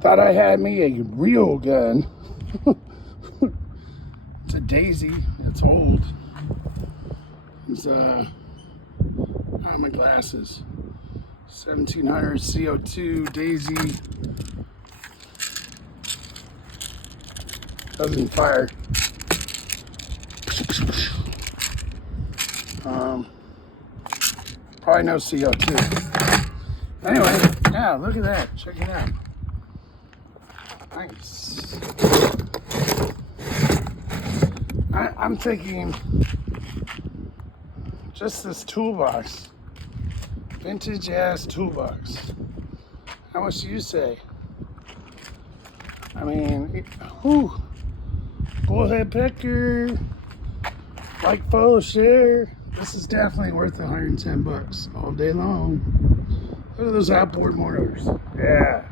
Thought I had me a real gun. It's a Daisy. It's old. It's my glasses. 1700 CO2 Daisy. Doesn't fire. Probably no CO2. Anyway, yeah, look at that. Check it out. Nice. I'm thinking just this toolbox. Vintage ass toolbox. How much do you say? I mean, go ahead, Pecker. Like, follow, share. This is definitely worth 110 bucks all day long. Look at those outboard motors. Yeah.